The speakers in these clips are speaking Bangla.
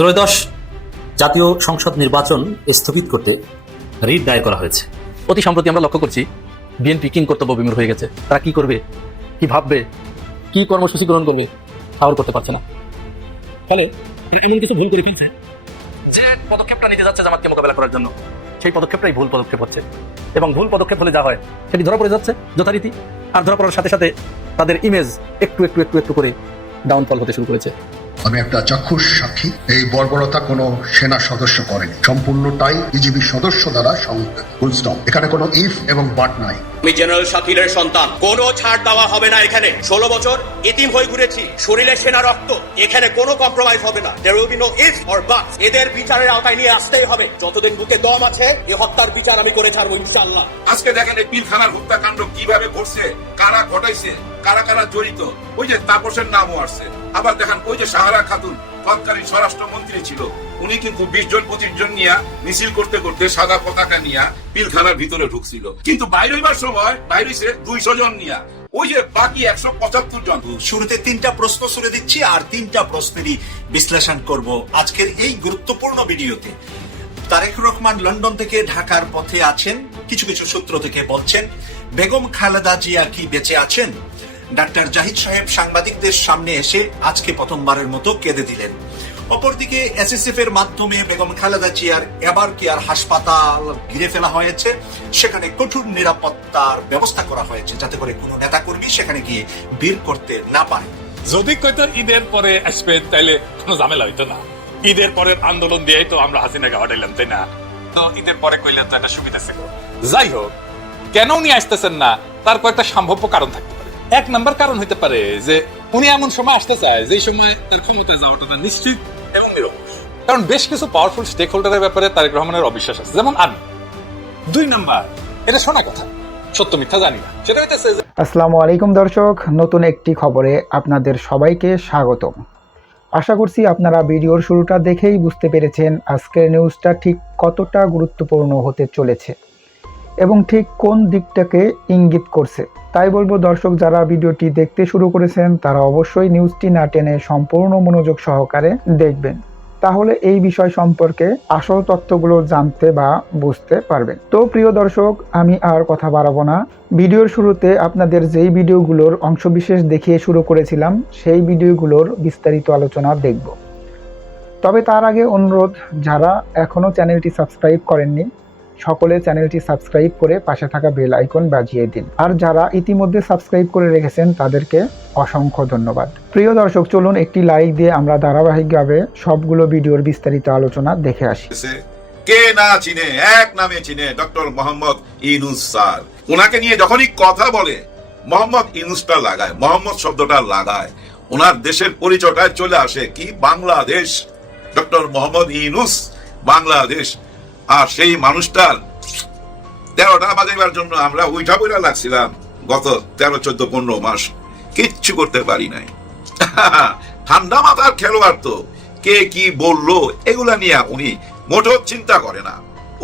ত্রয়োদশ জাতীয় সংসদ নির্বাচন স্থগিত করতে রিট দায়ের করা হয়েছে। অতি সম্প্রতি আমরা লক্ষ্য করছি বিএনপি কিং কর্তব্য বিমূঢ় হয়ে গেছে। তারা কি করবে, কি ভাববে, কি কর্মসূচি গ্রহণ করবে ঠাউর করতে পারছে না। ফলে এমন কিছু ভুল করে ফেলছে যে পদক্ষেপটা নিতে যাচ্ছে জামাতকে মোকাবেলা করার জন্য, সেই পদক্ষেপটাই ভুল পদক্ষেপ হচ্ছে এবং ভুল পদক্ষেপ হলে যা হয় সেটি ধরা পড়ে যাচ্ছে যথারীতি। আর ধরা পড়ার সাথে সাথে তাদের ইমেজ একটু একটু একটু একটু করে ডাউনফল হতে শুরু করেছে। আমি একটা চাক্ষুষ সাক্ষী। এই বর্বরতা কোনো সেনা সদস্য করেনি, সম্পূর্ণটাই বিজিবি সদস্য দ্বারা সংঘটিত। Full stop. এখানে কোনো ইফ এবং বাট নাই। আমি জেনারেল শাকিলের সন্তান, কোনো ছাড় দেওয়া হবে না। এখানে 16 বছর ইতিম হয়ে ঘুরেছি, শরীরে সেনা রক্ত, এখানে কোনো কম্প্রোমাইজ হবে না। There will be no if or but. এদের বিচারের আওতায় নিয়ে আসতেই হবে। যতদিন বুকে দম আছে এই হত্যার বিচার আমি করে ছাড়বো ইনশাআল্লাহ। আজকে দেখেন এই পিলখানার হত্যাকাণ্ড কিভাবে ঘটছে, কারা ঘটাইছে, কারা কারা জড়িত। ওই যে তাপসের নামও আসছে। আবার দেখেন ওই যে সাহারা খাতুন তৎকালীন স্বরাষ্ট্রমন্ত্রী ছিল, উনি কিন্তু 20 জন 25 জন নিয়ে মিছিল করতে করতে সাদা পতাকা নিয়ে পিলখানার ভিতরে ঢুকছিল, কিন্তু বাইরে হইবার সময় বাইরে 200 জন নিয়ে ওই যে বাকি 175 জন। শুরুতে 3টা প্রশ্ন ছুড়ে দিচ্ছি আর 3টা প্রশ্নেরই বিশ্লেষণ করব আজকের এই গুরুত্বপূর্ণ ভিডিওতে। তারেক রহমান লন্ডন থেকে ঢাকার পথে আছেন, কিছু কিছু সূত্র থেকে বলছেন বেগম খালেদা জিয়া কি বেঁচে আছেন। ডাক্তার জাহিদ সাহেব সাংবাদিকদের সামনে এসে আজকে প্রথমবারের মতো কেঁদে দিলেন। অপরদিকে এসএসএফ এর মাধ্যমে বেগম খালেদা জিয়ার এবার কেয়ার হাসপাতাল ঘিরে ফেলা হয়েছে, সেখানে কঠোর নিরাপত্তার ব্যবস্থা করা হয়েছে যাতে করে কোনো নেতাকর্মী সেখানে গিয়ে ভিড় করতে না পারে। যদি কইতো ঈদের পরে আসবে তাইলে কোনো ঝামেলা হইতো না। ঈদের পরের আন্দোলন দিয়েই তো আমরা হাসিনাকে হটাইলাম, তাই না? তো ঈদের পরে কইলে তো একটা সুবিধা ছিল। যাই হোক, কেন উনি আসতেছেন না তার কয়েকটা সম্ভাব্য কারণ থাকতে পারে। 1 নম্বর কারণ হইতে পারে যে উনি এমন সময় আসতে চায় যে সময় তার ক্ষমতায় যাওয়াটা নিশ্চিত এবং নিরঙ্কুশ। কারণ বেশ কিছু পাওয়ারফুল স্টেক হোল্ডারের ব্যাপারে তারেক রহমানের অবিশ্বাস আছে, যেমন আমি। 2 নাম্বার, এটা শোনা কথা, সত্য মিথ্যা জানি না, সেটা হইতেছে যে আসসালামু আলাইকুম দর্শক, নতুন একটি খবরে আপনাদের সবাইকে স্বাগতম। আশা করছি আপনারা ভিডিওর শুরুটা দেখেই বুঝতে পেরেছেন আজকের নিউজটা ঠিক কতটা গুরুত্বপূর্ণ হতে চলেছে এবং ঠিক কোন দিকটাকে ইঙ্গিত করছে। তাই বলবো দর্শক, যারা ভিডিওটি দেখতে শুরু করেছেন তারা অবশ্যই নিউজটি না টেনে সম্পূর্ণ মনোযোগ সহকারে দেখবেন, তাহলে এই বিষয় সম্পর্কে আসল তথ্যগুলো জানতে বা বুঝতে পারবেন। তো প্রিয় দর্শক, আমি আর কথা বাড়াবো না। ভিডিওর শুরুতে আপনাদের যেই ভিডিওগুলোর অংশবিশেষ দেখিয়ে শুরু করেছিলাম সেই ভিডিওগুলোর বিস্তারিত আলোচনা দেখব। তবে তার আগে অনুরোধ, যারা এখনও চ্যানেলটি সাবস্ক্রাইব করেননি সকলে চ্যানেলটি সাবস্ক্রাইব করে পাশে থাকা বেল আইকন বাজিয়ে দিন, আর যারা ইতিমধ্যে সাবস্ক্রাইব করে রেখেছেন তাদেরকে অসংখ্য ধন্যবাদ। প্রিয় দর্শক, চলুন একটি লাইক দিয়ে আমরা ধারাবাহিকভাবে সবগুলো ভিডিওর বিস্তারিত আলোচনা দেখে আসি। কে না চিনে, এক নামে চিনে, ডক্টর মোহাম্মদ ইউনূস স্যার। ওনাকে নিয়ে যখনই কথা বলে মোহাম্মদ ইউনূসটা লাগায়, মোহাম্মদ শব্দটা লাগায়, ওনার দেশের পরিচয়টায় চলে আসে কি বাংলাদেশ। ডক্টর মোহাম্মদ ইউনূস, বাংলাদেশ। আর সেই মানুষটার 13টা বাজাইবার জন্য আমরা উইঠা বইরা লাগছিলাম গত 13-14-15 মাস, কিচ্ছু করতে পারি নাই। ঠান্ডা মাথার খেলোয়াড় তো, কে কি বললো এগুলা নিয়ে উনি মোটেও চিন্তা করে না।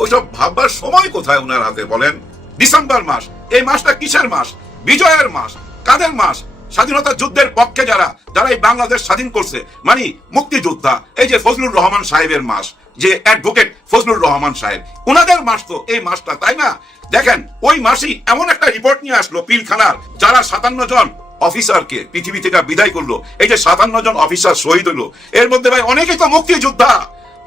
ওইসব ভাববার সময় কোথায় উনার হাতে বলেন? ডিসেম্বর মাস, এই মাসটা কিসের মাস? বিজয়ের মাস। কাদের মাস? স্বাধীনতা যুদ্ধের পক্ষে যারা যারা এই বাংলাদেশ স্বাধীন করছে, মানে মুক্তিযোদ্ধা। এই যে ফজলুর রহমান সাহেবের মাস, যে অ্যাডভোকেট ফজলুর রহমান সাহেব, ওনাদের মাস তো এই মাসটা, তাই না? দেখেন ওই মাসেই এমন একটা রিপোর্ট নিয়ে আসলো পিলখানার, যারা 57 জন অফিসারকে পৃথিবী থেকে বিদায় করলো। এই যে 57 জন অফিসার শহীদ হলো, এর মধ্যে ভাই অনেকেই তো মুক্তিযোদ্ধা।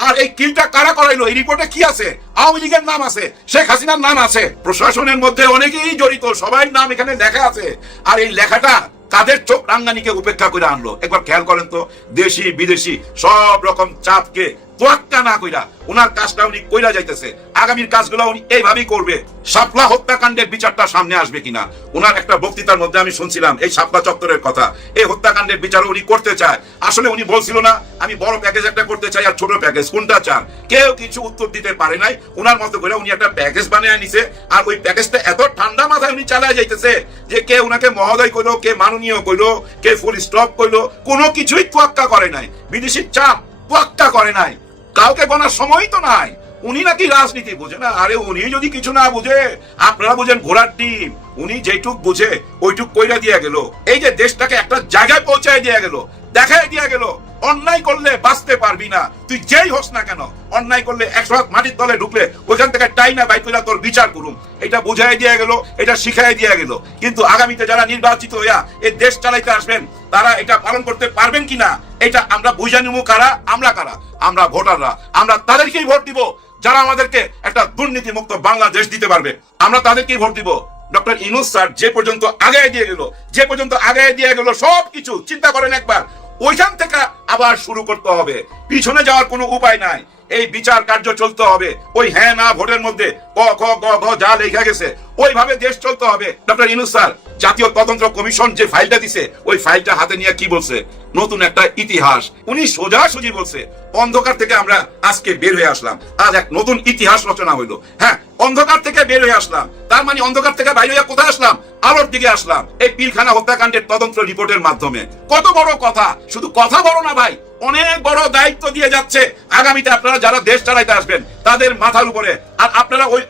আর এই কিলটা কারা করাইলো? এই রিপোর্টে কি আছে? আওয়ামী লীগের নাম আছে, শেখ হাসিনার নাম আছে, প্রশাসনের মধ্যে অনেকেই জড়িত, সবাই নাম এখানে লেখা আছে। আর এই লেখাটা তাদের চোখ রাঙ্গানিকে উপেক্ষা করে আনলো। একবার খেয়াল করেন তো, দেশি বিদেশি সব রকম চাপকে তোয়াক্কা না কইরা ওনার কাজটা উনি কইরা যাইতেছে। আগামীর কাজগুলো উনি এইভাবেই করবে। শাপলা হত্যাকাণ্ডের বিচারটা সামনে আসবে কিনা, ওনার একটা বক্তৃতার মধ্যে আমি শুনছিলাম এই শাপলা চত্বরের কথা। এই হত্যাকাণ্ডের বিচার উনি করতে চায়। আসলে উনি বলছিল না আমি বড় প্যাকেজ একটা করতে চাই আর ছোট প্যাকেজ, কোনটা চান? কেউ কিছু উত্তর দিতে পারে নাই। ওনার মতো করে উনি একটা প্যাকেজ বানিয়ে নিছে, আর ওই প্যাকেজটা এত ঠান্ডা মাথায় উনি চালায় যাইতেছে যে কে উনাকে মহোদয় কইলো, কে মাননীয় কইলো, কে ফুল স্টপ কইলো, কোনো কিছুই তোয়াক্কা করে নাই। বিদেশির চাপ তোয়াক্কা করে নাই। কাউকে গণার সময় তো নাই। উনি নাকি রাজনীতি বুঝে না। আরে উনি যদি কিছু না বুঝে, আপনারা বুঝেন ঘোড়ার ডিম। উনি যেটুক বুঝে ওইটুক কইরা দিয়ে গেল। এই যে দেশটাকে একটা জায়গায় পৌঁছায় দিয়ে গেল, দেখায় দিয়ে গেল অন্যায় করলে বাঁচতে পারবি না, তুই যেই হোস না কেন। অন্যায় করলে 100 হাত মাটির তলে ঢুকলে ওইখান থেকে টাইনা বাই কইরা তোর বিচার করুম, এটা বুঝাই দিয়ে গেল, এটা শিখাই দিয়ে গেল। কিন্তু আগামীতে যারা নির্বাচিত হইয়া এই দেশ চালাইতে আসবেন, তারা এটা পালন করতে পারবেন কিনা এটা আমরা বুঝা নিব। কারা? আমরা কারা? আমরা ভোটাররা। আমরা তাদেরকেই ভোট দিব যারা আমাদেরকে একটা দুর্নীতি মুক্ত বাংলাদেশ দিতে পারবে। আমরা তাদেরকেই ভোট দিব। ডক্টর ইউনূস স্যার যে পর্যন্ত আগায় দিয়ে গেল সবকিছু চিন্তা করেন একবার, ওইখান থেকে আবার শুরু করতে হবে। পিছনে যাওয়ার কোনো উপায় নাই। এই বিচার কার্য চলতে হবে। ওই হ্যাঁ না ভোটের মধ্যে ক খ গ ঘ যা লেখা গেছে ওইভাবে দেশ চলতে হবে। ডক্টর ইউনূস স্যার জাতীয় তদন্ত কমিশন যে ফাইলটা দিছে, ওই ফাইলটা হাতে নিয়ে কি বলছে? নতুন একটা ইতিহাস। উনি সোজাসুজি বলছে, অন্ধকার থেকে আমরা আজকে বের হয়ে আসলাম, আজ এক নতুন ইতিহাস রচনা হইলো। হ্যাঁ, অন্ধকার থেকে বের হয়ে আসলাম, তার মানে অন্ধকার থেকে বাইরে হয়ে কোথায় আসলাম? আলোর দিকে আসলাম। এই পিলখানা হত্যাকাণ্ডের তদন্ত রিপোর্টের মাধ্যমে। কত বড় কথা! শুধু কথা বড় না ভাই, অনেক বড় দায়িত্ব দিয়ে যাচ্ছে। আগামীতে আপনারা যারা দেশ চালাইতে আসবেন তাদের মাথার উপরে, আর আপনারা ওই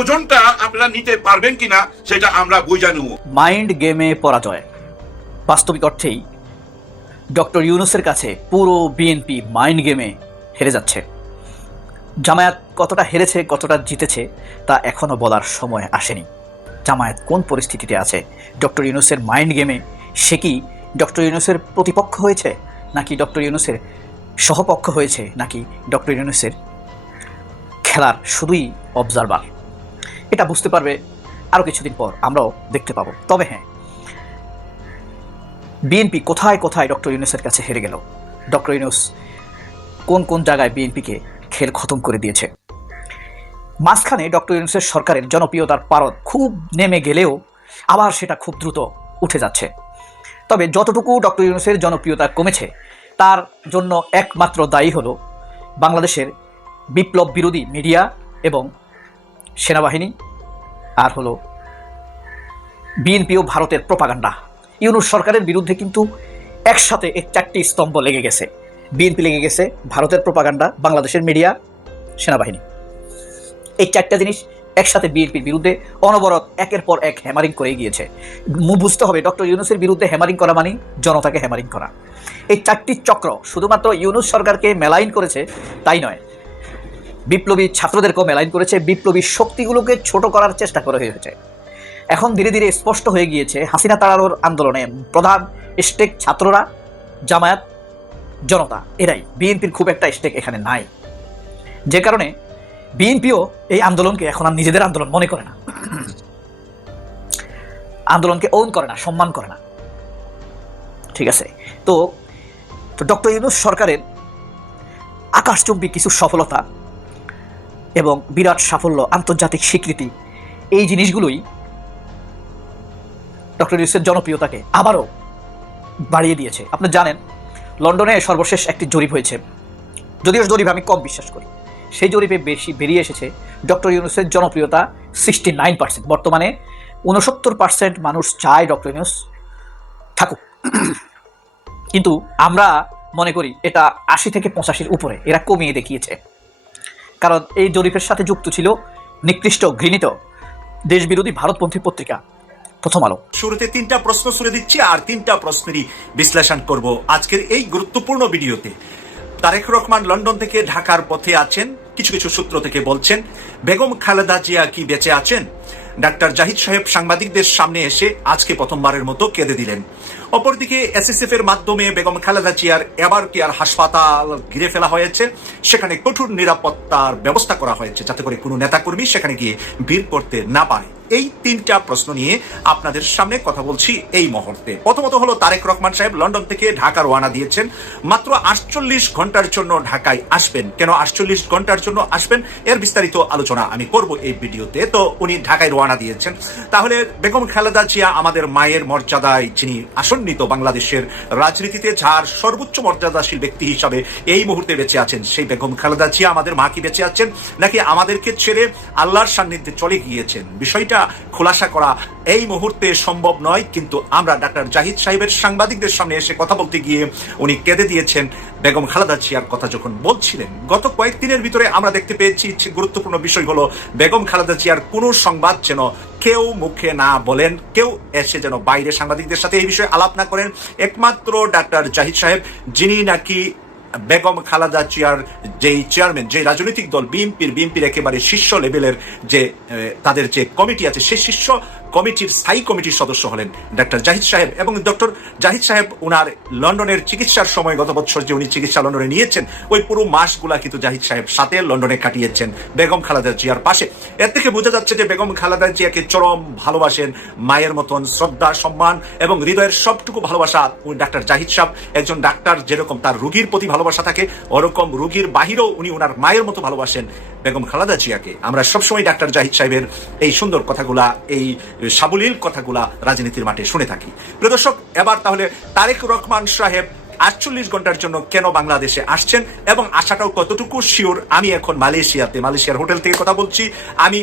ওজনটা আপনারা নিতে পারবেন কিনা সেটা আমরা বুঝা নেব। মাইন্ড গেমে পরাজয়। বাস্তবিক অর্থেই ডক্টর ইউনূসের কাছে পুরো বিএনপি মাইন্ড গেমে হেরে যাচ্ছে। জামায়াত কতটা হেরেছে, কতটা জিতেছে তা এখনো বলার সময় আসেনি। জামায়াত কোন পরিস্থিতিতে আছে? ডক্টর ইউনূসের মাইন্ড গেমে সে কি ডক্টর ইউনূসের প্রতিপক্ষ হয়েছে, নাকি ডক্টর ইউনূসের সহপক্ষ হয়েছে, নাকি ডক্টর ইউনূসের খেলার শুধুই অবজারভার? এটা বুঝতে পারবে আরও কিছুদিন পর, আমরাও দেখতে পাবো। তবে হ্যাঁ, বিএনপি কোথায় কোথায় ডক্টর ইউনূসের কাছে হেরে গেল, ডক্টর ইউনূস কোন কোন জায়গায় বিএনপিকে খেল খতম করে দিয়েছে। মাঝখানে ডক্টর ইউনূসের সরকারের জনপ্রিয়তার পারদ খুব নেমে গেলেও আবার সেটা খুব দ্রুত উঠে যাচ্ছে। তবে যতটুকু ডক্টর ইউনূসের জনপ্রিয়তা কমেছে তার জন্য একমাত্র দায়ী হলো বাংলাদেশের বিপ্লব বিরোধী মিডিয়া এবং সেনাবাহিনী, আর হলো বিএনপি ও ভারতের প্রোপাগান্ডা। ইউনূস সরকারের বিরুদ্ধে কিন্তু একসাথে এই 4টি স্তম্ভ লেগে গেছে। বিএনপি লেগে গেছে, ভারতের প্রোপাগান্ডা, বাংলাদেশের মিডিয়া, সেনাবাহিনী। এই 4টা জিনিস একসাথে বিএনপির বিরুদ্ধে অনবরত একের পর এক হ্যামারিং করে গিয়েছে। বুঝতে হবে, ডক্টর ইউনূসের বিরুদ্ধে হ্যামারিং করা মানে জনতাকে হ্যামারিং করা। এই 4টি চক্র শুধুমাত্র ইউনূস সরকারকে মেলাইন করেছে তাই নয়, বিপ্লবী ছাত্রদেরকেও মেলাইন করেছে, বিপ্লবী শক্তিগুলোকে ছোট করার চেষ্টা করা হয়েছে। এখন ধীরে ধীরে স্পষ্ট হয়ে গিয়েছে হাসিনা তাড়ানোর আন্দোলনে প্রধান স্টেক ছাত্ররা, জামায়াত, জনতা, এরাই। বিএনপির খুব একটা স্টেক এখানে নাই, যে কারণে বিএনপিও এই আন্দোলনকে এখন আর নিজেদের আন্দোলন মনে করে না, আন্দোলনকে ওন করে না, সম্মান করে না। ঠিক আছে, তো ডক্টর ইউনূস সরকারের আকাশচুম্বী কিছু সফলতা এবং বিরাট সাফল্য, আন্তর্জাতিক স্বীকৃতি, এই জিনিসগুলোই ডক্টর ইউনূসের জনপ্রিয়তাকে আবারও বাড়িয়ে দিয়েছে। আপনি জানেন, লন্ডনে সর্বশেষ একটি জরিপ হয়েছে, যদিও জরিপ আমি কম বিশ্বাস করি, সেই জরিপে বেশি বেরিয়ে এসেছে ডক্টর ইউনূসের জনপ্রিয়তা 69%। বর্তমানে 69% মানুষ চায় ডক্টর ইউনূস থাকুক, কিন্তু আমরা মনে করি এটা 80 থেকে 85-এর উপরে এরা কমিয়ে দেখিয়েছে। কারণ এই জরিপের সাথে যুক্ত ছিল নিকৃষ্ট, ঘৃণিত, দেশবিরোধী ভারতপন্থী পত্রিকা প্রথম আলো। শুরুতে 3টা প্রশ্ন ছুড়ে দিচ্ছি, আর 3টা প্রশ্নেরই বিশ্লেষণ করব আজকের এই গুরুত্বপূর্ণ ভিডিওতে। তারেক রহমান লন্ডন থেকে ঢাকার পথে আছেন, কিছু কিছু সূত্র থেকে বলছেন বেগম খালেদা জিয়া কি বেঁচে আছেন? ডাক্তার জাহিদ সাহেব সাংবাদিকদের সামনে এসে আজকে প্রথমবারের মতো কেঁদে দিলেন। অপরদিকে এসএসএফ এর মাধ্যমে বেগম খালেদা জিয়ার এবার কেয়ার হাসপাতাল ঘিরে ফেলা হয়েছে, সেখানে কঠোর নিরাপত্তার ব্যবস্থা করা হয়েছে যাতে করে কোনো নেতাকর্মী সেখানে গিয়ে ভিড় করতে না পারে। এই 3টা প্রশ্ন নিয়ে আপনাদের সামনে কথা বলছি এই মুহূর্তে। প্রথমত হলো, তারেক রহমান সাহেব লন্ডন থেকে ঢাকা রওনা দিয়েছেন, মাত্র 48 ঘন্টার জন্য ঢাকায় আসবেন। কেন 48 ঘন্টার জন্য আসবেন এর বিস্তারিত আলোচনা আমি করব এই ভিডিওতে। তো উনি ঢাকায় রওনা দিয়েছেন, তাহলে বেগম খালেদা জিয়া আমাদের মায়ের মর্যাদায় যিনি আসন্নিত বাংলাদেশের রাজনীতিতে, যার সর্বোচ্চ মর্যাদাশীল ব্যক্তি হিসাবে এই মুহূর্তে বেঁচে আছেন, সেই বেগম খালেদা জিয়া আমাদের মা কি বেঁচে আছেন, নাকি আমাদেরকে ছেড়ে আল্লাহর সান্নিধ্যে চলে গিয়েছেন? বিষয়টা খোলাসা করা এই মুহূর্তে সম্ভব নয়, কিন্তু আমরা ডাক্তার জাহিদ সাহেবের সাংবাদিকদের সামনে এসে কথা বলতে গিয়ে উনি কেঁদে দিয়েছেন বেগম খালেদা জিয়ার কথা যখন বলছিলেন। গত কয়েকদিনের ভিতরে আমরা দেখতে পেয়েছি গুরুত্বপূর্ণ বিষয় হলো বেগম খালেদা জিয়ার কোনো সংবাদ যেন কেউ মুখে না বলেন, কেউ এসে যেন বাইরে সাংবাদিকদের সাথে এই বিষয়ে আলাপ ভাবনা করেন একমাত্র ডাক্তার জাহিদ সাহেব, যিনি নাকি বেগম খালেদা জিয়ার যেই চেয়ারম্যান, যে রাজনৈতিক দল বিএনপির একেবারে শীর্ষ লেভেলের যে তাদের যে কমিটি আছে, সেই শীর্ষ কমিটির স্থায়ী কমিটির সদস্য হলেন ডাক্তার জাহিদ সাহেব। এবং ডক্টর জাহিদ সাহেব উনার লন্ডনের চিকিৎসার সময় গত বছর যে উনি চিকিৎসা লন্ডনে নিয়েছেন, ওই পুরো মাসগুলা কিন্তু জাহিদ সাহেব সাথে লন্ডনে কাটিয়েছেন বেগম খালেদা জিয়ার পাশে। এর থেকে বোঝা যাচ্ছে যে বেগম খালেদা জিয়াকে চরম ভালোবাসেন, মায়ের মতন শ্রদ্ধা, সম্মান এবং হৃদয়ের সবটুকু ভালোবাসা ডাক্তার জাহিদ সাহেব। একজন ডাক্তার যেরকম তার রোগীর প্রতি ভালোবাসা থাকে, ওরকম রোগীর বাহিরেও উনি ওনার মায়ের মতো ভালোবাসেন বেগম খালেদা জিয়াকে। আমরা সবসময় ডাক্তার জাহিদ সাহেবের এই সুন্দর কথাগুলা, এই সাবলীল কথাগুলা রাজনীতির মাঠে শুনে থাকি। প্রিয় দর্শক, এবার তাহলে তারেক রহমান সাহেব 48 ঘন্টার জন্য কেন বাংলাদেশে আসছেন এবং আসাটাও কতটুকু শিওর। আমি এখন মালয়েশিয়ার হোটেল থেকে কথা বলছি। আমি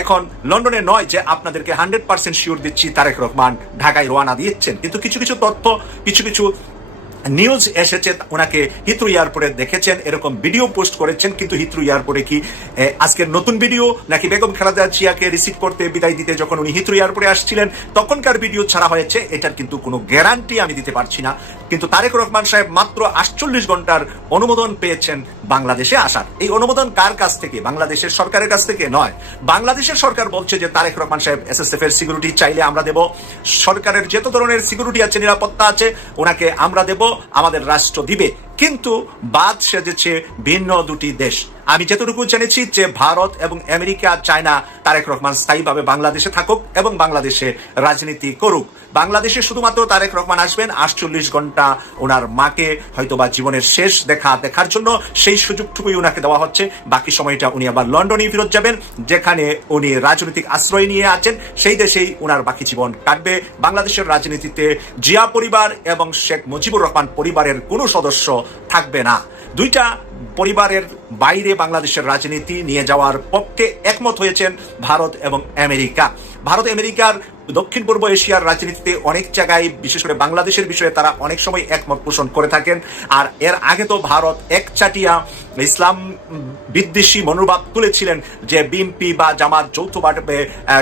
এখন লন্ডনে নয় যে আপনাদেরকে 100% শিওর দিচ্ছি তারেক রহমান ঢাকায় রওনা দিয়েছেন, কিন্তু কিছু কিছু তথ্য, কিছু নিউজ এসেছে ওনাকে হিথ্রো এয়ারপোর্টে দেখেছেন, এরকম ভিডিও পোস্ট করেছেন। কিন্তু হিথ্রো এয়ারপোর্টে কি আজকের নতুন ভিডিও নাকি বেগম খালেদা জিয়াকে রিসিভ করতে, বিদায় দিতে যখন উনি হিথ্রো এয়ারপোর্টে আসছিলেন তখনকার ভিডিও ছাড়া হয়েছে, এটার কিন্তু কোনো গ্যারান্টি আমি দিতে পারছি না। কিন্তু তারেক রহমান সাহেব মাত্র 48 ঘন্টার অনুমোদন পেয়েছেন বাংলাদেশে আসার। এই অনুমোদন কার কাছ থেকে? বাংলাদেশের সরকারের কাছ থেকে নয়। বাংলাদেশের সরকার বলছে যে তারেক রহমান সাহেব এসএসএফ এর সিকিউরিটি চাইলে আমরা দেব, সরকারের যত ধরনের সিকিউরিটি আছে, নিরাপত্তা আছে, ওনাকে আমরা দেব, আমাদের রাষ্ট্র দিবে। কিন্তু বাদ সেজেছে ভিন্ন দুটি দেশ। আমি যতটুকু জেনেছি যে ভারত এবং আমেরিকা চায় না তারেক রহমান স্থায়ীভাবে বাংলাদেশে থাকুক এবং বাংলাদেশে রাজনীতি করুক। বাংলাদেশে শুধুমাত্র তারেক রহমান আসবেন 48 ঘন্টা ওনার মাকে হয়তোবা জীবনের শেষ দেখার জন্য, সেই সুযোগটুকুই ওনাকে দেওয়া হচ্ছে। বাকি সময়টা উনি আবার লন্ডনে ফেরত যাবেন, যেখানে উনি রাজনৈতিক আশ্রয় নিয়ে আছেন, সেই দেশেই ওনার বাকি জীবন কাটবে। বাংলাদেশের রাজনীতিতে জিয়া পরিবার এবং শেখ মুজিবুর রহমান পরিবারের কোনো সদস্য থাকবে না। দুইটা পরিবারের বাইরে বাংলাদেশের রাজনীতি নিয়ে যাওয়ার পক্ষে একমত হয়েছেন ভারত এবং আমেরিকা। ভারত আমেরিকার দক্ষিণ পূর্ব এশিয়ার রাজনীতিতে অনেক জায়গায়, বিশেষ করে বাংলাদেশের বিষয়ে তারা অনেক সময় একমত পোষণ করে থাকেন। আর এর আগে তো ভারত একচাটিয়া ইসলাম বিদ্বেষী মনোভাব তুলেছিলেন যে বিএনপি বা জামাত যৌথভাবে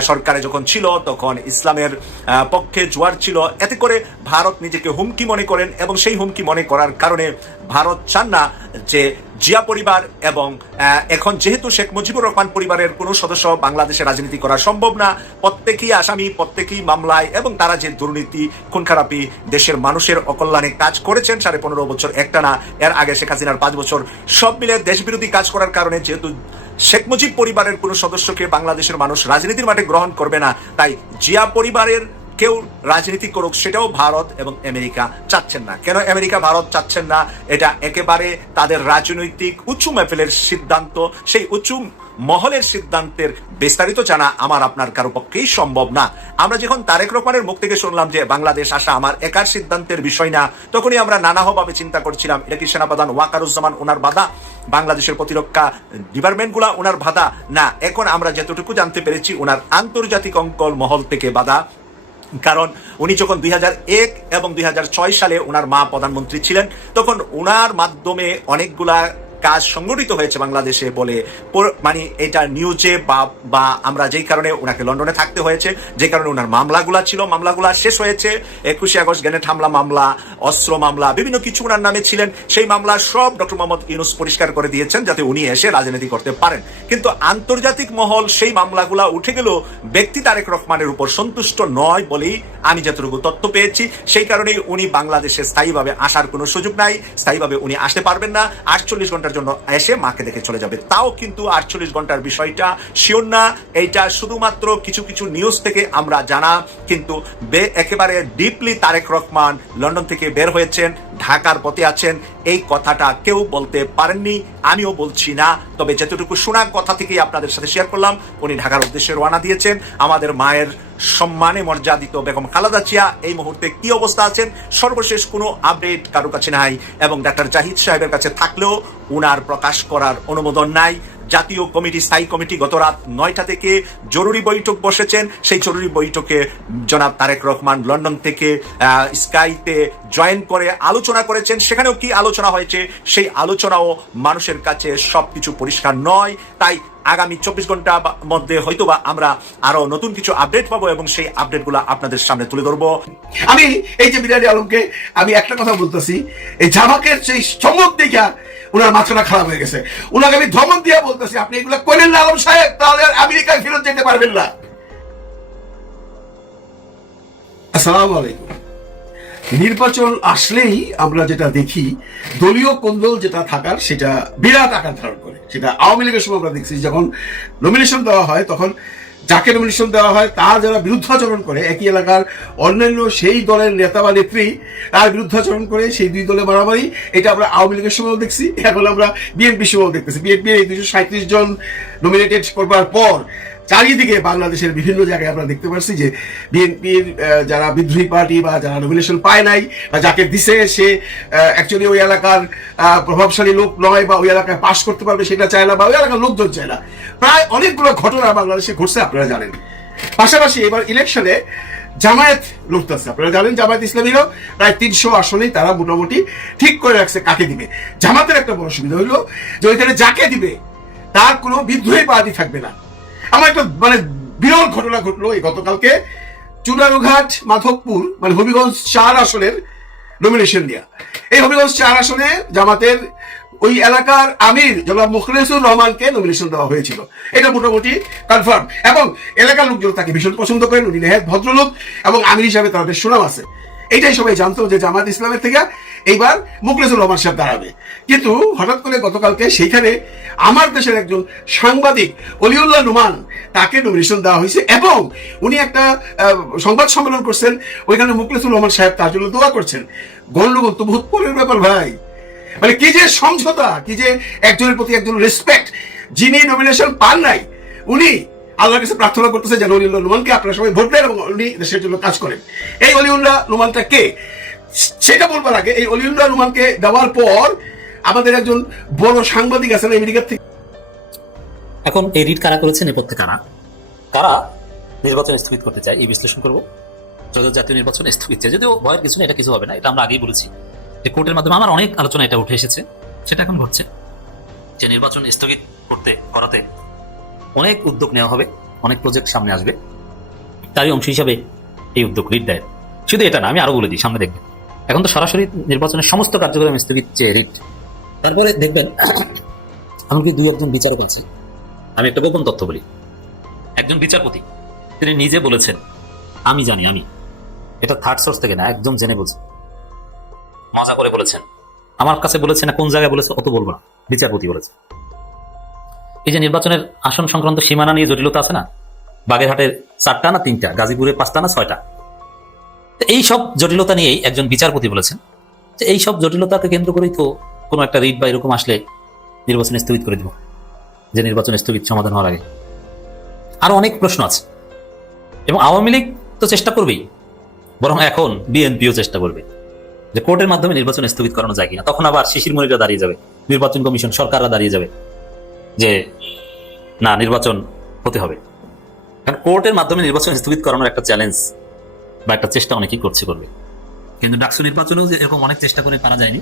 সরকারে যখন ছিল তখন ইসলামের পক্ষে জোয়ার ছিল। এতে করে ভারত নিজেকে হুমকি মনে করেন এবং সেই হুমকি মনে করার কারণে ভারত চান না যে জিয়া পরিবার এবং এখন যেহেতু শেখ মুজিবুর রহমান পরিবারের কোনো সদস্য বাংলাদেশে রাজনীতি করা সম্ভব না, প্রত্যেকেই আসামি, প্রত্যেকেই মামলায়, এবং তারা যে দুর্নীতি, খুন খারাপি, দেশের মানুষের অকল্যাণে কাজ করেছেন 15.5 বছর একটানা, এর আগে শেখ হাসিনার 5 বছর, সব মিলে দেশবিরোধী কাজ করার কারণে যেহেতু শেখ মুজিব পরিবারের কোনো সদস্যকে বাংলাদেশের মানুষ রাজনীতির মাঠে গ্রহণ করবে না, তাই জিয়া পরিবারের কেউ রাজনীতি করুক সেটাও ভারত এবং আমেরিকা চাচ্ছেন না। কেন আমেরিকা ভারত চাচ্ছেন না? এটা একেবারে তাদের রাজনৈতিক উঁচু মহলের সিদ্ধান্ত। সেই উঁচু মহলের সিদ্ধান্তের বিস্তারিত জানা আমার আপনার কারো পক্ষেই সম্ভব না। আমরা যখন তারেক রহমানের মুখ থেকে শুনলাম যে বাংলাদেশ আসা আমার একার সিদ্ধান্তের বিষয় না, তখনই আমরা নানাভাবে চিন্তা করছিলাম এটা কি সেনাপ্রধান ওয়াকারুজ্জামান ওনার বাধা, বাংলাদেশের প্রতিরক্ষা ডিপার্টমেন্টগুলা ওনার বাধা না। এখন আমরা যতটুকু জানতে পেরেছি ওনার আন্তর্জাতিক অঙ্কল মহল থেকে বাধা। কারণ উনি যখন 2001 এবং 2006 সালে ওনার মা প্রধানমন্ত্রী ছিলেন, তখন ওনার মাধ্যমে অনেকগুলা কাজ সংগঠিত হয়েছে বাংলাদেশে বলে, মানে এটা নিউজে বা আমরা যেই কারণে ওনাকে লন্ডনে থাকতে হয়েছে, যে কারণে ওনার মামলাগুলা ছিল, মামলাগুলা শেষ হয়েছে। 21 আগস্ট গ্রেনেড হামলা মামলা, অস্ত্র মামলা, বিভিন্ন কিছু ওনার নামে ছিলেন। সেই মামলা সব ডক্টর মোহাম্মদ ইউনূস পরিষ্কার করে দিয়েছেন যাতে উনি এসে রাজনীতি করতে পারেন। কিন্তু আন্তর্জাতিক মহল সেই মামলাগুলা উঠে গেল ব্যক্তি তারেক রহমানের উপর সন্তুষ্ট নয় বলেই আমি যতটুকু তথ্য পেয়েছি, সেই কারণেই উনি বাংলাদেশে স্থায়ীভাবে আসার কোনো সুযোগ নাই, স্থায়ীভাবে উনি আসতে পারবেন না। 48 ঘন্টার জন্য এসে মাকে দেখে চলে যাবে, তাও কিন্তু 48 ঘন্টার বিষয়টা শিওর না। এইটা শুধুমাত্র কিছু কিছু নিউজ থেকে আমরা জানা, কিন্তু একেবারে ডিপলি তারেক রহমান লন্ডন থেকে বের হয়েছেন, ঢাকার পথে আছেন, এই কথাটা কেউ বলতে পারেননি, আমিও বলছি না। তবে যতটুকু শোনা কথা থেকেই আপনাদের সাথে শেয়ার করলাম, উনি ঢাকার উদ্দেশ্যে রওনা দিয়েছেন। আমাদের মায়ের সম্মানে মর্যাদিত বেগম খালেদা জিয়া এই মুহূর্তে কি অবস্থা আছেন সর্বশেষ কোনো আপডেট কারো কাছে নাই, এবং ডাক্তার জাহিদ সাহেবের কাছে থাকলেও উনার প্রকাশ করার অনুমোদন নাই। জাতীয় কমিটি, স্থায়ী কমিটি গত রাত 9টা থেকে জরুরি বৈঠক বসেছেন। সেই জরুরি বৈঠকে জনাব তারেক রহমান লন্ডন থেকে স্কাইতে জয়েন করে আলোচনা করেছেন। সেখানেও কি আলোচনা হয়েছে সেই আলোচনাও মানুষের কাছে সবকিছু পরিষ্কার নয়। তাই আগামী 24 ঘন্টা মধ্যে হয়তোবা আমরা আরো নতুন কিছু আপডেট পাবো এবং সেই আপডেটগুলো আপনাদের সামনে তুলে ধরবো। আমি এই যে বিরানি আলমকে আমি একটা কথা বলতেছি, এই জামাকের সেই চমক দেখা উনার মাথাটা খারাপ হয়ে গেছে। উনাকে আমি ধমক দিয়ে বলতেছি, আপনি এগুলো করেন না আলম সাহেব, তাহলে আর আমেরিকায় ফেরত যেতে পারবেন না। আসসালামু আলাইকুম। নির্বাচন আসলেই আমরা যেটা দেখি, দলীয় কোন্দল যেটা থাকার সেটা বিরাট আকার ধারণ করে। সেটা আওয়ামী লীগের সময় আমরা দেখছি, যখন নমিনেশন দেওয়া হয় তখন যাকে নমিনেশন দেওয়া হয় তার যারা বিরুদ্ধাচরণ করে, একই এলাকার অন্যান্য সেই দলের নেতা বা নেত্রী তার বিরুদ্ধাচরণ করে, সেই দুই দলে মারামারি। এটা আমরা আওয়ামী লীগের সময়ও দেখছি, এখন আমরা বিএনপির সময়ও দেখতেছি। বিএনপির এই 237 জন নমিনেটেড করবার পর চারিদিকে বাংলাদেশের বিভিন্ন জায়গায় আমরা দেখতে পাচ্ছি যে বিএনপির যারা বিদ্রোহী পার্টি বা যারা নমিনেশন পায় নাই বা যাকে দিছে সে অ্যাকচুয়ালি ওই এলাকার প্রভাবশালী লোক নয় বা ওই এলাকায় পাশ করতে পারবে সেটা চায় না, বা ওই এলাকার লোকজন চায় না। প্রায় অনেকগুলো ঘটনা বাংলাদেশে ঘটছে, আপনারা জানেন। পাশাপাশি এবার ইলেকশনে জামায়াত লড়তেছে, আপনারা জানেন জামায়াত ইসলামীরও প্রায় 300 আসনেই তারা মোটামুটি ঠিক করে রাখছে কাকে দিবে। জামাতের একটা বড় সুবিধা হইলো যে ওইখানে যাকে দিবে তার কোনো বিদ্রোহী পার্টি থাকবে না। আমার একটা বিরল ঘটনা ঘটলো এই গতকালকে, চুনারুঘাট মাধবপুর হবিগঞ্জ 4 আসনের নমিনেশন দেওয়া। এই হবিগঞ্জ 4 আসনে জামাতের ওই এলাকার আমির জনাব মুখলেসুর রহমানকে নমিনেশন দেওয়া হয়েছিল। এটা মোটামুটি কনফার্ম, এবং এলাকার লোকজন তাকে ভীষণ পছন্দ করেন। উনি নেহাত ভদ্রলোক এবং আমির হিসাবে তাদের সুনাম আছে। এটাই সবাই জানতো যে জামাত ইসলামের থেকে এইবার মুখলেসুর রহমান সাহেব দাঁড়াবে। কিন্তু হঠাৎ করে গতকালকে সেইখানে আমার দেশের একজন সাংবাদিক অলিউল্লাহ নুমান তাকে নমিনেশন দেওয়া হয়েছে, এবং উনি একটা সংবাদ সম্মেলন করছেন, ওইখানে মুখলেসুর রহমান সাহেব তার জন্য দোয়া করছেন। গণ্ডগোল তো বহুত পরের ব্যাপার ভাই, কি যে সমঝোতা, কি যে একজনের প্রতি একজন রেসপেক্ট। যিনি নমিনেশন পান নাই উনি আল্লাহর কাছে প্রার্থনা করতেছে যেন অলিউল্লাহ নুমানকে আপনারা সবাই ভোট দেন এবং উনি দেশের জন্য কাজ করেন। এই অলিউল্লাহ নুমানটা কে সেটা বলবার আগে, এই অলিউল্লাহ নুমানকে দেওয়ার পর আমাদের একজন বড় সাংবাদিক আছেন আমেরিকা থেকে। এখন এই রিট কারা করেছে, নেপথ্যে কারা কারা নির্বাচন স্থগিত করতে চায় এই বিশ্লেষণ করবো। ত্রয়োদশ জাতীয় নির্বাচন স্থগিত চায়, যদিও ভয়ের কিছু না, এটা কিছু হবে না, এটা আমরা আগেই বলেছি। যে কোর্টের মাধ্যমে আমার অনেক আলোচনা এটা উঠে এসেছে, সেটা এখন ঘটছে যে নির্বাচন স্থগিত করাতে অনেক উদ্যোগ নেওয়া হবে, অনেক প্রজেক্ট সামনে আসবে। তারই অংশ হিসাবে এই উদ্যোগ রিট দায়ের। শুধু এটা না, আমি আরো বলে দিই, সামনে দেখবেন। এখন তো সরাসরি নির্বাচনের সমস্ত কার্যক্রম স্থগিত চেয়ে রিট। তারপরে দেখবেন এমনকি 2-1 বিচারক আছে। আমি একটা গোপন তথ্য বলি, একজন বিচারপতি তিনি নিজে বলেছেন, আমি জানি, আমি এটা থার্ড সোর্স থেকে না, একদম জেনে বলছেন, মজা করে বলেছেন, আমার কাছে বলেছে না, কোন জায়গায় বলেছে অত বলবো না, বিচারপতি বলেছে। এই যে নির্বাচনের আসন সংক্রান্ত সীমানা নিয়ে জটিলতা আছে না, বাগেরহাটের 4টা না 3টা, গাজীপুরে 5টা না 6টা, এই সব জটিলতা নিয়েই একজন বিচারপতি বলেছেন যে এই সব জটিলতাকে কেন্দ্র করেই তো কোনো একটা রিট বা এরকম আসলে নির্বাচন স্থগিত করে দিব, যে নির্বাচন স্থগিত সমাধান হওয়ার আগে। আরো অনেক প্রশ্ন আছে, এবং আওয়ামী লীগ তো চেষ্টা করবেই, বরং এখন বিএনপিও চেষ্টা করবে যে কোর্টের মাধ্যমে নির্বাচন স্থগিত করানো যায় কিনা। তখন আবার শিশির মনিরা দাঁড়িয়ে যাবে, নির্বাচন কমিশন, সরকাররা দাঁড়িয়ে যাবে যে না, নির্বাচন হতে হবে। কারণ কোর্টের মাধ্যমে নির্বাচন স্থগিত করানোর একটা চ্যালেঞ্জ বা একটা চেষ্টা অনেকেই করবে। কিন্তু ডাকসু নির্বাচনেও যে এরকম অনেক চেষ্টা করে পারা যায়নি,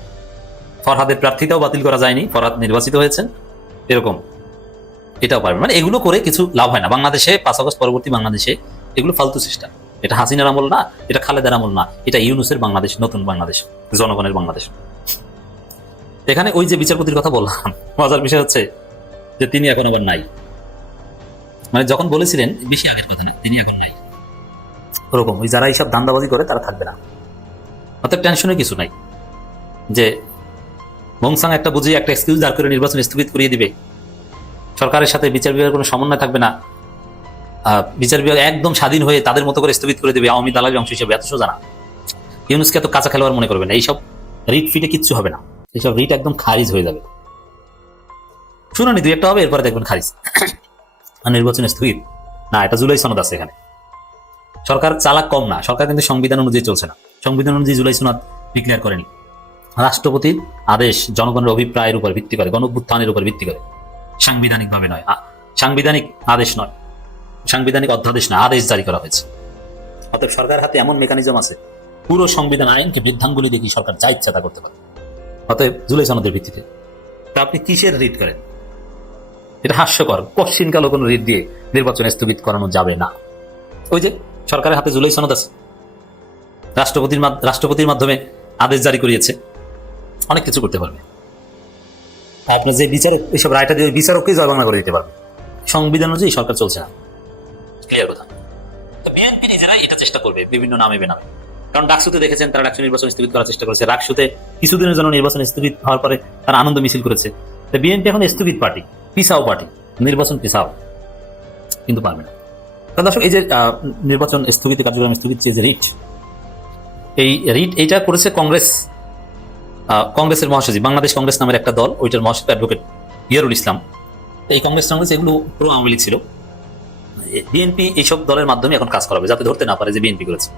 ফরহাদের প্রার্থিতাও বাতিল করা যায়নি, ফরহাদ নির্বাচিত হয়েছেন, এরকম এটাও পারবে। এগুলো করে কিছু লাভ হয় না বাংলাদেশে। 5 আগস্ট পরবর্তী বাংলাদেশে এগুলো ফালতু চেষ্টা। এটা হাসিনার আমল না, এটা খালেদার আমল না, এটা ইউনূসের বাংলাদেশ, নতুন বাংলাদেশ, জনগণের বাংলাদেশ। এখানে ওই যে বিচারপতির কথা বললাম, মজার বিষয় হচ্ছে যে তিনি এখন আবার নাই। যখন বলেছিলেন, বেশি আগের কথা না, তিনি এখন নাই। ওরকম ওই যারা এইসব ধান্দাবাজি করে তারা থাকবে না। অর্থাৎ টেনশনের কিছু নাই যে মংসাং একটা বুঝিয়ে একটা এক্সকিউজ দাঁড় করে নির্বাচন স্থগিত করিয়ে দিবে, সরকারের সাথে বিচার বিভাগের কোনো সমন্বয় থাকবে না, বিচার বিভাগ একদম স্বাধীন হয়ে তাদের মতো করে স্থগিত করে দেবে আওয়ামী দালালের অংশ হিসেবে। এত সোজা না, ইউনূসকে এত কাঁচা খেলোয়াড় মনে করবে না। এইসব রিট ফিটে কিচ্ছু হবে না, এইসব রিট একদম খারিজ হয়ে যাবে। শুনানি 2-1টা হবে, এরপরে দেখবেন খারিজ। আর নির্বাচন স্থগিত না, এটা জুলাই সনদ আছে এখানে। সরকার চালাক কম না, সরকার কিন্তু সংবিধান অনুযায়ী চলছে না। সংবিধান অনুযায়ী জুলাই সনদ ডিক্লেয়ার করেনি। রাষ্ট্রপতির আদেশ জনগণের অভিপ্রায়ের উপর ভিত্তি করে, গণঅভ্যুত্থানের উপর ভিত্তি করে, সাংবিধানিক ভাবে নয়, সাংবিধানিক আদেশ নয়, সাংবিধানিক অধ্যাদেশ না, আদেশ জারি করা হয়েছে। অতএব সরকারের হাতে এমন মেকানিজম আছে, পুরো সংবিধান আইনকে বৃদ্ধাঙ্গুলি দেখি সরকার যা ইচ্ছা তা করতে পারে। অতএব জুলাই সনদের ভিত্তিতে। তা আপনি কিসের রিট করেন? এটা হাস্যকর। কশ্চিনকালও কোনো রিট দিয়ে নির্বাচন স্থগিত করানো যাবে না। ওই যে সরকারের হাতে জুলাই সনদ আছে, রাষ্ট্রপতির মাধ্যমে আদেশ জারি করিয়েছে, অনেক কিছু করতে পারবে। আপনার যে বিচারক এইসব রায়টা দিয়ে বিচারককেই জয়বাংলা করে দিতে পারবে। সংবিধান অনুযায়ী সরকার চলছে না, ক্লিয়ার কথা। তো বিএনপি নিজেরা এটা চেষ্টা করবে বিভিন্ন নামে বেনামে। কারণ ডাকসুতে দেখেছেন তারা ডাকসু নির্বাচন স্থগিত করার চেষ্টা করেছে, ডাকসুতে কিছুদিনের জন্য নির্বাচন স্থগিত হওয়ার পরে তারা আনন্দ মিছিল করেছে। তো বিএনপি এখন স্থগিত পার্টি, পিছাও পার্টি, নির্বাচন পিছাও, কিন্তু পারবে না। কারণ দর্শক, এই যে নির্বাচন স্থগিত কার্যক্রম স্থগিত যে রিট, এই রিট এইটা করেছে কংগ্রেসের মহাসচিব, বাংলাদেশ কংগ্রেস নামের একটা দল, ওইটার মহাসচিব অ্যাডভোকেট ইয়ারুল ইসলাম। এই কংগ্রেস এগুলো পুরো আওয়ামী লীগ ছিল। বিএনপি এইসব দলের মাধ্যমে এখন কাজ করাবে যাতে ধরতে না পারে যে বিএনপি করেছে।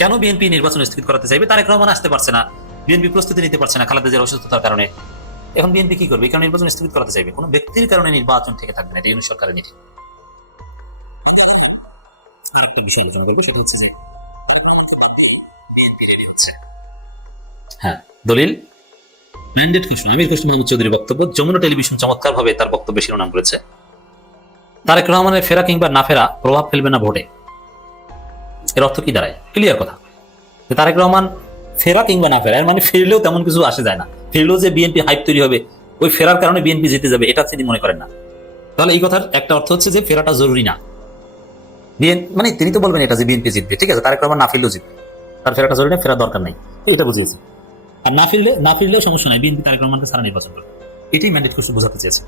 কেন বিএনপি নির্বাচন স্থগিত করাতে চাইবে? তারেক রহমান আসতে পারছে না, বিএনপি প্রস্তুতি নিতে পারছে না খালেদা জিয়ার অসুস্থতার কারণে। এখন বিএনপি কি করবে? কারণ নির্বাচন স্থগিত করাতে চাইবে। কোনো ব্যক্তির কারণে নির্বাচন থেকে থাকবে না, এটা ইউনিট সরকারের নীতি। আরেকটা বিষয় আলোচনা করবো, সেটা হচ্ছে যে হ্যাঁ, দলিল ম্যান্ডেট ঘোষণা। আমির খসরু মাহমুদ চৌধুরীর বক্তব্য, যমুনা টেলিভিশন চমৎকারভাবে তার বক্তব্যে শিরোনাম করেছে, তারেক রহমানের ফেরা কিংবা না ফেরা প্রভাব ফেলবে না ভোটে। এর অর্থ কি দাঁড়ায়? ক্লিয়ার কথা, তারেক রহমান ফেরা কিংবা না ফেরা, এর মানে ফিরলেও তেমন কিছু আসে যায় না। ফিরলেও যে বিএনপি হাইপ তৈরি হবে, ওই ফেরার কারণে বিএনপি জিতে যাবে, এটা তিনি মনে করেন না। তাহলে এই কথার একটা অর্থ হচ্ছে যে ফেরাটা জরুরি না। মানে তিনি তো বলবেন এটা যে বিএনপি জিতবে, ঠিক আছে, তারেক রহমান না ফিরলেও জিতবে, তার ফেরাটা জরুরি না, ফেরার দরকার নেই, এটা বুঝিয়েছে। আর না ফিরলেও সমস্যা নাই, বিএনপি তারেক রহমানকে সারা নির্বাচন করবে, এটাই ম্যান্ডেট খসরু বোঝাতে চেয়েছে।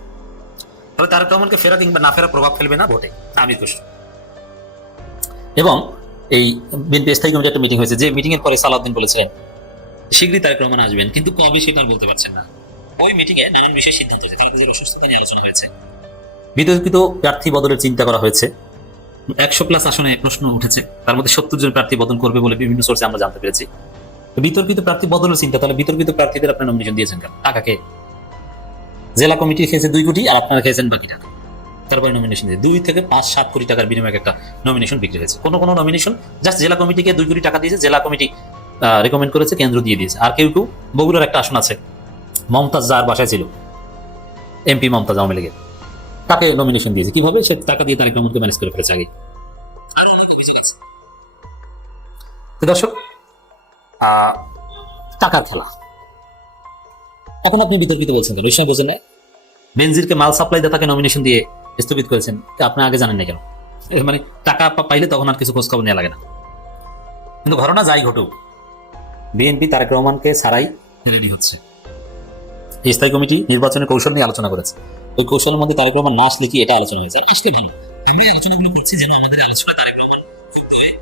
তবে তারেক রহমানকে ফেরা কিংবা না ফেরা প্রভাব ফেলবে না ভোটে, আমির খসরু। এবং এই বিএনপি স্থায়ী কমিটির একটা মিটিং হয়েছে, যে মিটিং এর পরে সালাউদ্দিন বলেছিলেন শীঘ্রই তারেক রহমান আসবেন, কিন্তু কবে সেটা আর বলতে পারছেন না। ওই মিটিং এ নানান বিষয়ে সিদ্ধান্ত হয়েছে, খালেদা জিয়ার অসুস্থতা নিয়ে আলোচনা হয়েছে, বিতর্কিত প্রার্থী বদলের চিন্তা করা হয়েছে, 100+ আসনে প্রশ্ন উঠেছে, তার মধ্যে 70 জন প্রার্থী বদল করবে বলে বিভিন্ন সোর্সে আমরা জানতে পেরেছি। বিতর্কিত প্রার্থী বদলের চিন্তা, তাহলে বিতর্কিত প্রার্থীদের আপনার নমিনেশন দিয়েছেন কেন? টাকাকে জেলা কমিটি খেয়েছে 2 কোটি, আর আপনারা খেয়েছেন বাকি টাকা। তারপরে নমিনেশন দিয়ে 2 থেকে 5-7 কোটি টাকার বিনিময়ে একটা নমিনেশন বিক্রি হয়েছে। কোনো নমিনেশন জাস্ট জেলা কমিটিকে 2 কোটি টাকা দিয়েছে, জেলা কমিটি রেকমেন্ড করেছে, কেন্দ্র দিয়ে দিয়েছে। আর কেউ বগুড়ার একটা আসন আছে, মমতাজ যার বাসায় ছিল, এমপি মমতাজ আওয়ামী লীগের, তাকে নমিনেশন দিয়েছে। কিভাবে? সে টাকা দিয়ে তারেক রহমানকে ম্যানেজ করে ফেলেছে আগে। তো দর্শক, টাকার খেলা। এখন আপনি বিতর্কিত বলছেন, ওই সময় বোঝেন না বেনজিরকে মাল সাপ্লাই দাতাকে নমিনেশন দিয়ে স্থগিত করেছেন, আপনি আগে জানেন না কেন? মানে টাকা পাইলে তখন আর কিছু খোঁজ খবর নেওয়া লাগে না। কিন্তু ঘটনা যাই ঘটুক, বিএনপি তারেক রহমানকে ছাড়াই রেডি হচ্ছে। এই স্থায়ী কমিটি নির্বাচনের কৌশল নিয়ে আলোচনা করেছে। ওই কৌশলের মধ্যে তারেক রহমান না আসলে কি এটা আলোচনা হয়েছে? আসলে ভালো, আমি আলোচনাগুলো করছি যেন আমাদের আলোচনা তারেক রহমান ক্ষুব্ধ হয়ে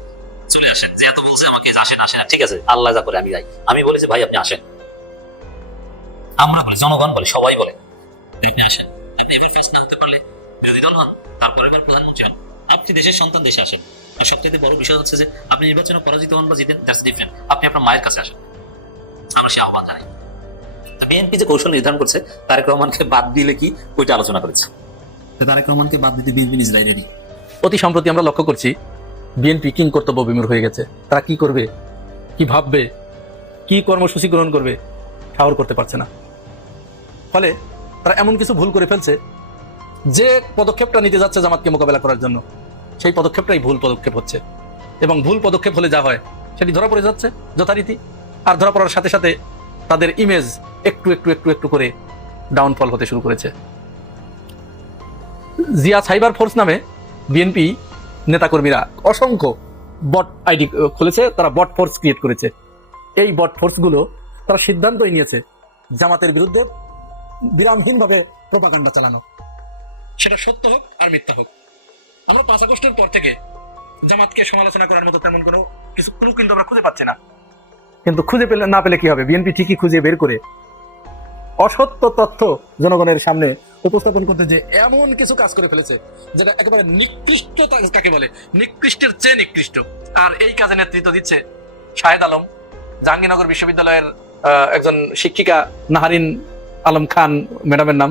চলে আসেন, যে এত বলছে আমাকে আসেন আসেন, ঠিক আছে আল্লাহ যা করে আমি যাই, আমি বলেছি ভাই আপনি আসেন, আমরা বলি, জনগণ বলে, সবাই বলে আপনি আসেন। আপনি এবার ফেস না হতে পারলে বিরোধী দল হন, তারপরে এবার প্রধানমন্ত্রী হন, আপনি দেশের সন্তান, দেশে আসেন। আর সবচেয়ে বড় বিষয় হচ্ছে যে আপনি নির্বাচনে পরাজিত হন বা জিতেন, দ্যাটস ডিফারেন্ট, আপনি আপনার মায়ের কাছে আসেন। আমরা সে আহ্বান জানাই। বিএনপি যে কৌশল নির্ধারণ করছে তারেক রহমানকে বাদ দিলে কি, ওইটা আলোচনা করেছে। তারেক রহমানকে বাদ দিতে বিএনপি নিজেরাই রেডি। অতি সম্প্রতি আমরা লক্ষ্য করছি বিএনপি কিং কর্তব্য বিমূঢ় হয়ে গেছে। তারা কি করবে, কি ভাববে, কি কর্মসূচি গ্রহণ করবে, ঠাউর করতে পারছে না। ফলে তারা এমন কিছু ভুল করে ফেলছে, যে পদক্ষেপটা নিতে যাচ্ছে জামাতকে মোকাবেলা করার জন্য, সেই পদক্ষেপটাই ভুল পদক্ষেপ হচ্ছে। এবং ভুল পদক্ষেপ হলে যা হয় সেটি ধরা পড়ে যাচ্ছে যথারীতি। আর ধরা পড়ার সাথে সাথে তাদের ইমেজ একটু একটু একটু একটু করে ডাউনফল হতে শুরু করেছে। জিয়া সাইবার ফোর্স নামে বিএনপি নেতাকর্মীরা অসংখ্য বট আইডি খুলেছে, তারা বট ফোর্স ক্রিয়েট করেছে। এই বট ফোর্সগুলো তারা সিদ্ধান্তই নিয়েছে জামাতের বিরুদ্ধে বিরামহীনভাবে প্রোপাগান্ডা চালানো, সেটা সত্য হোক আর মিথ্যা হোক। আমরা 5 আগস্টের পর থেকে জামাতকে সমালোচনা করার মতো তেমন কোনো কিছু ক্লু কিন্তু আমরা খুঁজে পাচ্ছি না। কিন্তু খুঁজে না পেলে কি হবে, বিএনপি ঠিকই খুঁজে বের করে অসত্য তথ্য জনগণের সামনে উপস্থাপন করতে যে এমন কিছু কাজ করে ফেলেছে যেটা একেবারে নিকৃষ্ট, কাকে বলে নিকৃষ্টের চেয়ে নিকৃষ্ট। আর এই কাজে নেতৃত্ব দিচ্ছে শাহেদ আলম, জাহাঙ্গীরনগর বিশ্ববিদ্যালয়ের একজন শিক্ষিকা নাহারিন আলম খান ম্যাডামের নাম,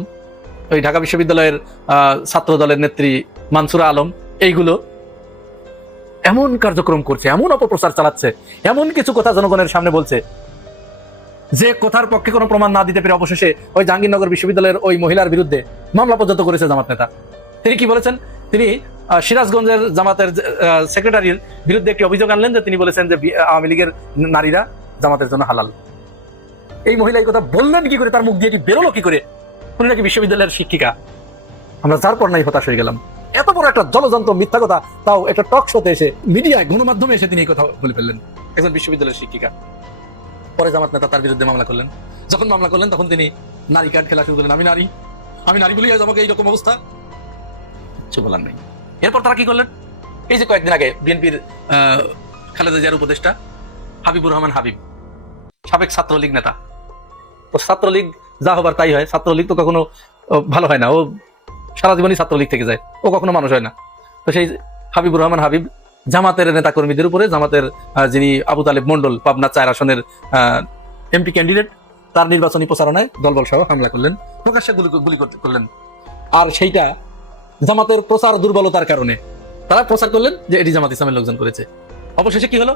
ওই ঢাকা বিশ্ববিদ্যালয়ের ছাত্র দলের নেত্রী মানসুরা আলম। এইগুলো এমন কার্যক্রম করছে, এমন অপপ্রচার চালাচ্ছে, এমন কিছু কথা জনগণের সামনে বলছে যে কথার পক্ষে কোনো প্রমাণ না দিতে পেরে অবশেষে ওই জাহাঙ্গীরনগর বিশ্ববিদ্যালয়ের ওই মহিলার বিরুদ্ধে মামলা পর্যন্ত করেছে জামাত নেতা। তিনি কি বলেছেন? তিনি সিরাজগঞ্জের জামাতের সেক্রেটারির বিরুদ্ধে একটি অভিযোগ আনলেন যে তিনি বলেছেন যে আওয়ামী লীগের নারীরা জামাতের জন্য হালাল। এই মহিলা এই কথা বললেন কি করে, তার মুখ দিয়ে এটি বেরোলো কি করে? উনি নাকি বিশ্ববিদ্যালয়ের শিক্ষিকা। আমরা যার পর নাই হতাশ হয়ে গেলাম। এত বড় একটা জলযন্ত্র মিথ্যা কথা, তাও একটা টক শোতে এসে, মিডিয়ায়, গণমাধ্যমে এসে তিনি এই কথা বলে ফেললেন, একজন বিশ্ববিদ্যালয়ের শিক্ষিকা। পরে জামাত নেতা তার বিরুদ্ধে মামলা করলেন। যখন মামলা করলেন তখন তিনি নারী কার্ড খেলা শুরু করলেন। আমি নারী বলি আজ আমাকে এইরকম অবস্থা, কিছু বলার নেই। এরপর তারা কি করলেন? এই যে কয়েকদিন আগে বিএনপির খালেদা জিয়ার উপদেষ্টা হাবিবুর রহমান হাবিব, সাবেক ছাত্রলীগ নেতা। তো ছাত্রলীগ যা হবার তাই হয়, ছাত্রলীগ তো কখনো ভালো হয় না, ও সারা জীবনই ছাত্রলীগ থেকে যায়, ও কখনো মানুষ হয় না। তো সেই হাবিবুর রহমান হাবিব জামাতের নেতা কর্মীদের উপরে, জামাতের যিনি আবু তালেব মন্ডল পাবনা 4 আসনের এমপি ক্যান্ডিডেট, তার নির্বাচনী প্রচারণায় দলবল সহ হামলা করলেন, প্রকাশ্যে গুলি করলেন। আর সেইটা জামাতের প্রচার দুর্বলতার কারণে তারা প্রচার করলেন যে এটি জামাত ইসলামের লোকজন করেছে। অবশেষে কি হলো?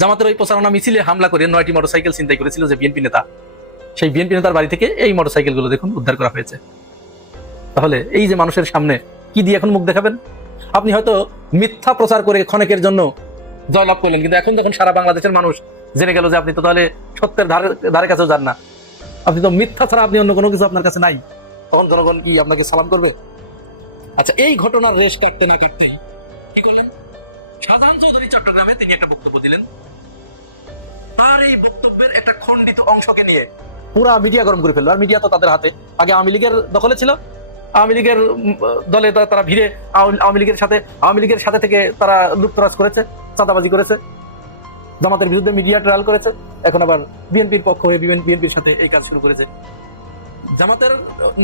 জামাতের ওই প্রচারণা মিছিলে হামলা করে 9টি মোটরসাইকেল ছিনতাই করেছিল যে বিএনপি নেতা, সেই বিএনপি নেতার বাড়ি থেকে এই মোটরসাইকেল গুলো দেখুন উদ্ধার করা হয়েছে। তাহলে এই যে মানুষের সামনে কি দিয়ে এখন মুখ দেখাবেন? আপনি হয়তো মিথ্যা প্রচার করে ক্ষণিকের জন্য জয়লাভ করলেন, কিন্তু এখন যখন সারা বাংলাদেশের মানুষ জেনে গেল যে আপনি তো তাহলে সত্যের ধারে কাছেও যান না, আপনি তো মিথ্যা ছাড়া আপনি অন্য কোনো কিছু আপনার কাছে নাই, তখন জনগণ কি আপনাকে সালাম করবে? আচ্ছা, এই ঘটনার রেশ কাটতে না কাটতেই কি করলেন? শাহজাহান চৌধুরী চট্টগ্রামে তিনি একটা বক্তব্য দিলেন। আর এই বক্তব্যের একটা খণ্ডিত অংশকে নিয়ে পুরা মিডিয়া গরম করে ফেললো। আর মিডিয়া তো তাদের হাতে, আগে আওয়ামী লীগের দখলে ছিল, আওয়ামী লীগের দলে তারা ভিড়ে আওয়ামী লীগের সাথে থেকে তারা লুটতরাজ করেছে, চাঁদাবাজি করেছে, জামাতের বিরুদ্ধে মিডিয়া ট্রায়াল করেছে, এখন আবার বিএনপির পক্ষ হয়ে বিএনপির সাথে এই কাজ শুরু করেছে। জামাতের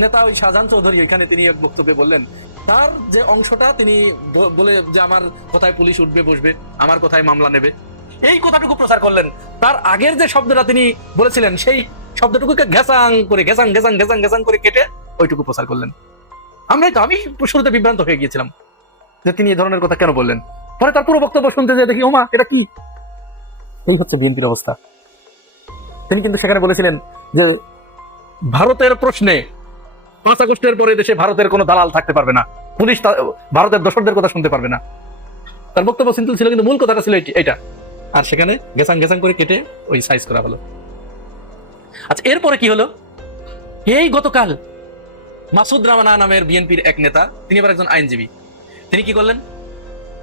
নেতা ওই শাহজাহান চৌধুরী এখানে তিনি এক বক্তব্যে বললেন, তার যে অংশটা তিনি বলে যে আমার কোথায় পুলিশ উঠবে বসবে, আমার কোথায় মামলা নেবে, এই কথাটুকু প্রচার করলেন। তার আগের যে শব্দটা তিনি বলেছিলেন সেই শব্দটুকুকে ঘেসাং করে কেটে ওইটুকু প্রচার করলেন। আমি শুরুতে বিভ্রান্ত হয়ে গিয়েছিলাম যে তিনি এই ধরনের কথা কেন বললেন। পরে তার পুরো বক্তব্য শুনতে যেয়ে দেখি, ওমা, এটা কি? এই হচ্ছে বিএনপির অবস্থা। তিনি কিন্তু সেখানে বলেছিলেন যে ভারতের প্রশ্নে 5 আগস্টের পরে দেশে ভারতের কোনো দালাল থাকতে পারবে না, পুলিশ ভারতের দোসরদের কথা শুনতে পারবে না। তার বক্তব্য সিম্পল ছিল, কিন্তু মূল কথাটা ছিল এইটা। আর সেখানে ঘেসাং করে কেটে ওই সাইজ করা হলো। আচ্ছা, এরপরে কি হলো? এই গতকাল মাসুদ রানা নামের বিএনপির এক নেতা, তিনি আবার একজন আইনজীবী, তিনি কি করলেন?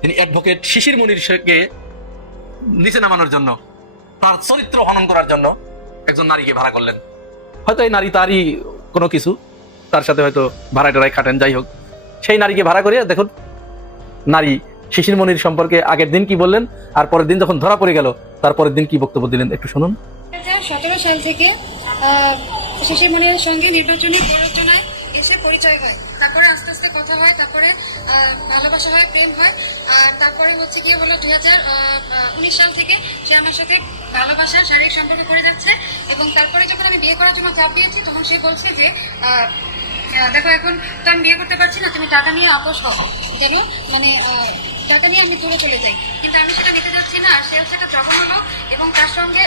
তিনি অ্যাডভোকেট শিশির মনিরকে নিচে নামানোর জন্য, তার চরিত্র হনন করার জন্য একজন নারীকে ভাড়া করলেন। হয়তো এই নারী তারই কোনো কিছু, তার সাথে হয়তো ভাড়ায় টাড়ায় খাটেন, যাই হোক, সেই নারীকে ভাড়া করে দেখুন নারী শিশির মনির সম্পর্কে আগের দিন কি বললেন, আর পরের দিন যখন ধরা পড়ে গেল তারপরের দিন কি বক্তব্য দিলেন, একটু শুনুন। 2017 সাল থেকে শিশির মনিরের সঙ্গে নির্বাচনী প্ররোচনায় এসে পরিচয় হয়, তারপরে আস্তে আস্তে কথা হয়, তারপরে ভালোবাসা হয়, প্রেম হয়, আর তারপরে হচ্ছে গিয়ে হলো 2019 সাল থেকে সে আমার সাথে ভালোবাসা শারীরিক সম্পর্ক করে যাচ্ছে। এবং তারপরে যখন আমি বিয়ে করার জন্য চাপ দিয়েছি তখন সে বলছে যে দেখো এখন তো আমি বিয়ে করতে পারছি না, তুমি টাকা নিয়ে আপোষ করো, যেন মানে টাকা নিয়ে আমি দূরে চলে যাই, কিন্তু আমি সেটা নিতে যাচ্ছি না। আর সে হচ্ছে একটা জঘন্য লোক, এবং তার সঙ্গে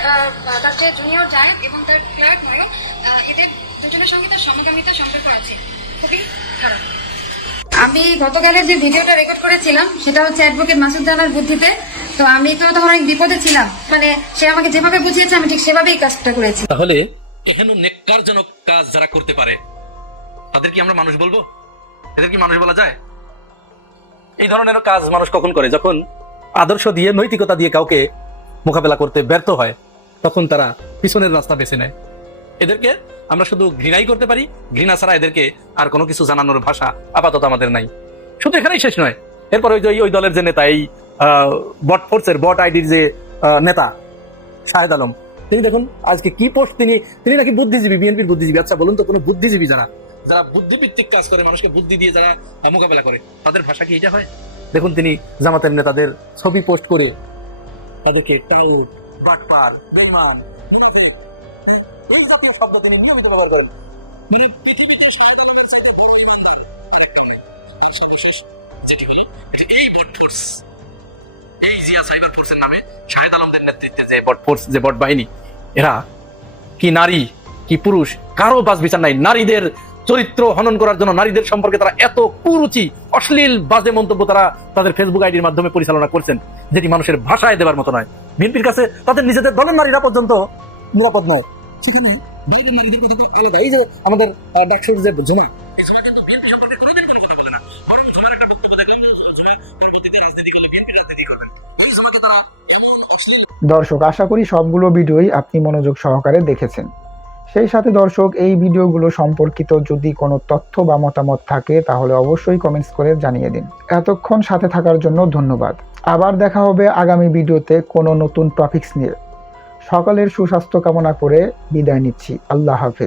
তার যে জুনিয়র জায়েদ এবং তার ক্লার্ক নয়ন, এদের দুজনের সঙ্গে তার সমগামিতার সম্পর্ক আছে, খুবই খারাপ। আমি গতকালের যে ভিডিওটা রেকর্ড করেছিলাম সেটা হচ্ছে অ্যাডভোকেট মাসুদ রানার বুদ্ধিতে। তো আমি তো তখন অনেক বিপদে ছিলাম, মানে সে আমাকে যেভাবে বুঝিয়েছে আমি ঠিক সেভাবেই কাজটা করেছি। তাহলে এহেন নেককারজনক কাজ যারা করতে পারে তাদের কি আমরা মানুষ বলবো? এদের কি মানুষ বলা যায়? এই ধরনের কাজ মানুষ কখন করে? যখন আদর্শ দিয়ে, নৈতিকতা দিয়ে কাউকে মোকাবেলা করতে ব্যর্থ হয়, তখন তারা পিছনের রাস্তা বেছে নেয়। এদেরকে আমরা শুধু ঘৃণাই করতে পারি, ঘৃণা ছাড়া এদেরকে আর কোনো কিছু জানানোর ভাষা আপাতত আমাদের নাই। শুধু এখানেই শেষ নয়, এরপর ওই দলের যে নেতা, এই বট ফোর্সের, বট আইডির যে নেতা শাহেদ আলম, তিনি দেখুন আজকে কি পোস্ট, তিনি নাকি বুদ্ধিজীবী, বিএনপির বুদ্ধিজীবী। আচ্ছা বলুন তো, কোনো বুদ্ধিজীবী যারা বুদ্ধিভিত্তিক কাজ করে, মানুষকে বুদ্ধি দিয়ে যারা মোকাবেলা করে, তাদের ভাষা কি এটা হয়? দেখুন তিনি জামাতের নেতাদের ছবি পোস্ট করে তাদেরকে টাউট, বাটপার, বেঈমান, মুনাফিক, এই জাতীয় শব্দ তিনি নিয়মিত ব্যবহার করেন। যেটি হলো এই বট ফোর্স, এই জিয়া সাইবার ফোর্সের নামে শাহেদ আলমদের নেতৃত্বে যে বট ফোর্স, যে বট বাহিনী, এরা কি নারী কি পুরুষ, কারো বাস বিচার নাই। নারীদের চরিত্র হনন করার জন্য, নারীদের সম্পর্কে তারা এত কুরুচি, অশ্লীল বাজে মন্তব্য তারা তাদের ফেসবুক আইডির মাধ্যমে পরিচালনা করছেন, যেটি মানুষের ভাষায় দেবার মতো নয়। বিএনপির কাছে তাদের নিজেদের দলের নারীরা পর্যন্ত নিরাপদ নয়। সেখানে বাইরের নারীদের কথা আলাদা। এই যে আমাদের ডাকসুর যে জোনা, এই জোনা কিন্তু বিএনপি সম্পর্কে কোনোদিন কোনো কথা বলে না। বরং জোনার একটা বক্তব্য দেখলাম যে জোনা পরবর্তীতে রাজনীতি করলে বিএনপি রাজনীতি করবে। এই জোনাকে তারা এমন অশ্লীল। দর্শক, আশা করি সবগুলো ভিডিওই আপনি মনোযোগ সহকারে দেখেছেন। সেই সাথে দর্শক, এই ভিডিওগুলো সম্পর্কিত যদি কোনো তথ্য বা মতামত থাকে তাহলে অবশ্যই কমেন্টস করে জানিয়ে দিন। এতক্ষণ সাথে থাকার জন্য ধন্যবাদ। আবার দেখা হবে আগামী ভিডিওতে কোনো নতুন টপিকস নিয়ে। সকলের সুস্বাস্থ্য কামনা করে বিদায় নিচ্ছি। আল্লাহ হাফেজ।